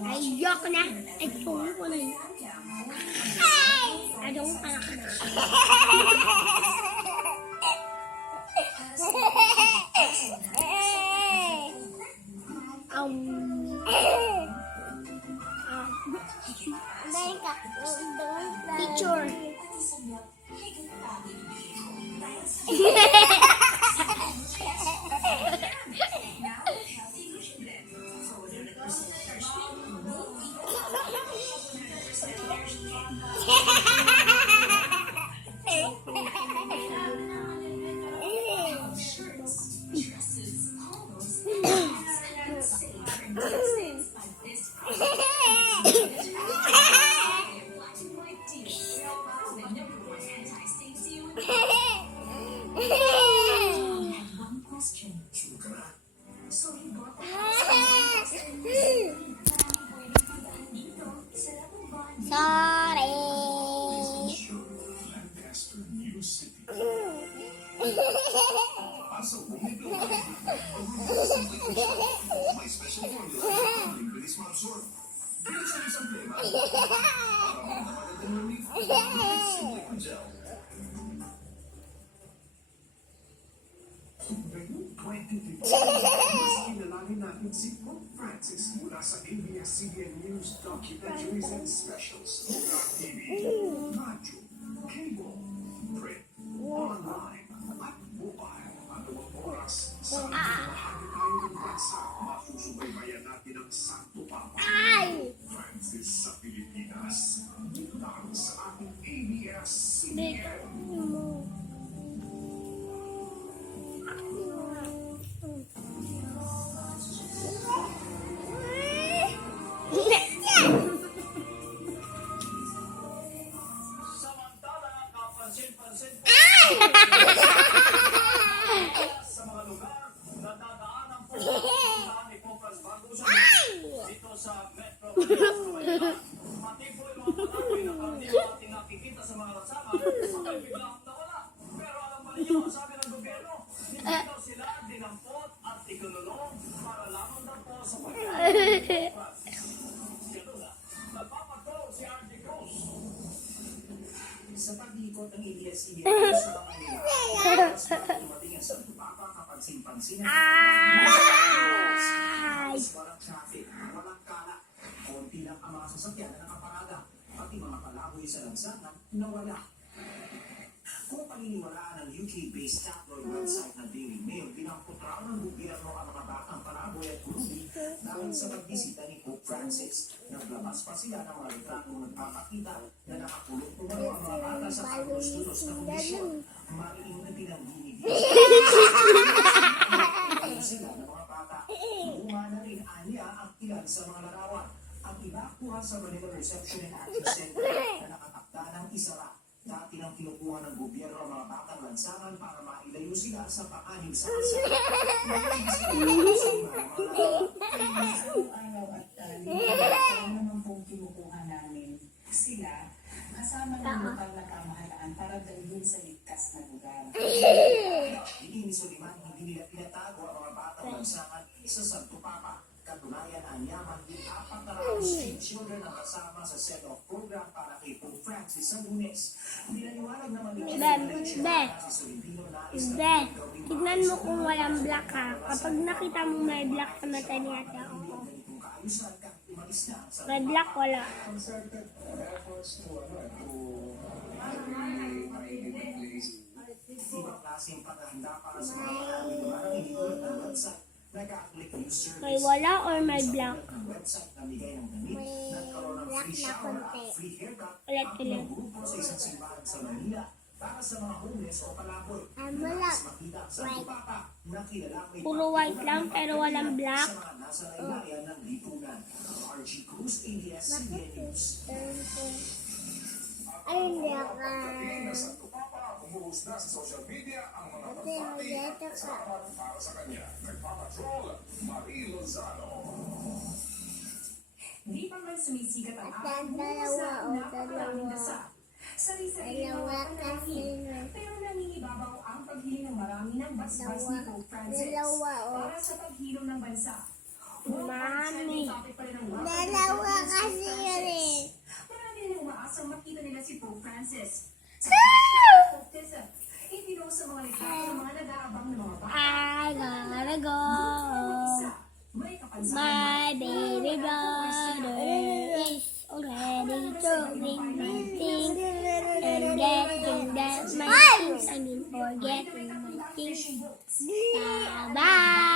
Ayoko na. Ayoko na. Ayoko na. Teacher. Natin si Pope Francis mula sa ABS-CBN News documentaries and specials, TV, radyo, cable, print, online, at mobile. Anumang oras, sa bahagi tayo ng bansa, masusubaybayan natin ang Santo Papa Francis sa Pilipinas. Dito lang sa ating ABS-CBN. Sa mga lugar na dadaanan po ni Popas Bagusong dito sa Metro Manila. Pati po yung mga palaki na parang ating nakikita sa mga lansangan ay biglang nawala. Pero alam pa ninyo, sabi ng gobyerno, hindi daw sila dinampot at ikinulong para lamang daw po sa pagkain. Ganun na, nagpapagtulong si RJ Cruz. Sa pag-iikot ng ABS-CBN sa Manila, mas dumating ang Santo Papa kapansin-pansin walang traffic, walang kala, konti lang ang mga sasakyan na nakaparada, pati mga palaboy sa lansangan nawala. Kung paniniwalaan ng UK-based tabloid website na Daily Mail, pinamput raw ng gobyerno ang mga batang palaboy at gulumi dahil sa pagbisita ni Pope Francis. Naglabas pa sila ng mga litratong nagpapakita na nakakulong umano ang mga bata sa kalulos-tulos na kondisyon. Mariing na pinanggini sila ng mga bata. Luma na rin anya ang ilan sa mga larawan. Ang iba kuha sa Manila Reception and Action Center na nakatakda ng isara. Dati nang kinukuha ng gobyerno ang mga batang lansangan para mailayo sila sa paanin sa lansangan. Araw at ito naman pong kinukuha namin sila kasama ng lokal na pamahalaan para dalhin sa ligtas na lugar. Hindi ni Soliman, hindi nila pinatago ang mga batang lansangan sa Santo Papa. Katunayan ang yaman din 400 street children ang kasama sa set-off program para kay Pope Francis sa Lunes. Pinaniwalag naman ni Tignan mo kung walang black ha. Kapag nakita mo may black sa mata niya, may black wala. Concerted efforts to Ibang klaseng paghahanda para sa mga marami naman hindi tulad ng website. Nag-a-click user May wala or may black? ng website na bigay ng damit, May nagkaroon ng black free na shower at konti. free haircut Ulit, at ulit. grupo sa isang simbahan sa Manila para sa mga homeless o palaboy. Wala. Nais makita sa White. Tupaka na kilala may Puro white lang, pero walang black. sa mga nasa laylayan ng lipunan. RG Cruz, ABS-CBN News. Ay, hindi ako. Sa Tupapa, umuhos na sa social media ang mga Ate, pagbati at magdito ka. salamat para sa kanya. Nagpapatrol, Marie Lozano. Di pa man sumisikat ang At araw, dalawa o napakaraming dalawa. dasa. Sari-sari ng Dalawa mga kasi. panalangin. Pero nangingibabaw ang paghiling ng marami ng basbas ni Pope Francis Dalawa, oh. para sa paghilom ng bansa. Mami. Dalawa Dalawa kasi yun eh. Marami rin umaasang makita nila si Pope Francis. Sa baptism, ipinong sa mga likha ng mga nag-aabang ng mga bata. I gotta go. May kapansanan My baby brother is already doing my thing and getting that my things. I mean, forgetting my things. Bye.